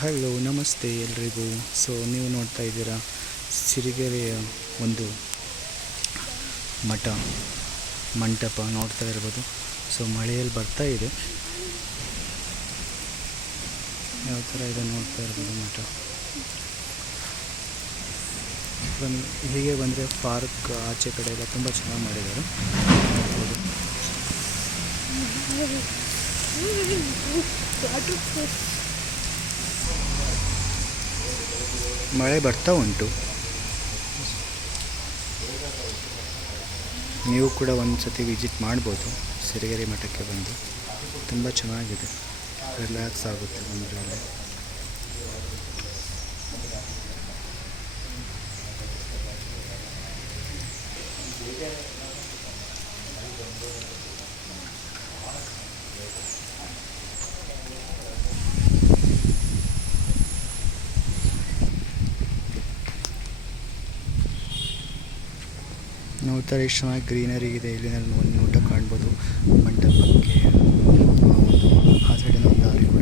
Hello ನಮಸ್ತೆ ಎಲ್ರಿಗೂ. So ನೀವು ನೋಡ್ತಾ ಇದ್ದೀರಾ ಸಿರಿಗೆರೆಯ ಒಂದು ಮಠ ಮಂಟಪ ನೋಡ್ತಾ ಇರ್ಬೋದು. ಸೊ ಮಳೆಯಲ್ಲಿ ಬರ್ತಾ ಇದೆ, ಯಾವ ಥರ ಇದೆ ನೋಡ್ತಾ ಇರ್ಬೋದು ಮಠ. ಹೀಗೆ ಬಂದರೆ ಪಾರ್ಕ್ ಆಚೆ ಕಡೆ ಎಲ್ಲ ತುಂಬ ಚೆನ್ನಾಗಿ ಮಾಡಿದ್ದಾರೆ ನೋಡ್ಬೋದು. ಮಳೆ ಬರ್ತಾ ಉಂಟು, ನೀವು ಕೂಡ ಒಂದು ಸತಿ ವಿಸಿಟ್ ಮಾಡ್ಬೋದು ಸಿರಿಗೆರೆ ಮಠಕ್ಕೆ ಬಂದು. ತುಂಬ ಚೆನ್ನಾಗಿದೆ, ರಿಲ್ಯಾಕ್ಸ್ ಆಗುತ್ತೆ ಬಂದರೆ ಅಲ್ಲಿ. ನೋಡ್ತಾರೆ ಎಷ್ಟು ಚೆನ್ನಾಗಿ ಗ್ರೀನರಿ ಇದೆ ಇಲ್ಲಿ. ಒಂದು ನೋಟ ಕಾಣ್ಬೋದು ಮಂಟಪಕ್ಕೆ. ಒಂದು ಆ ಸೈಡಿನ ಒಂದು ದಾರಿ ಕೂಡ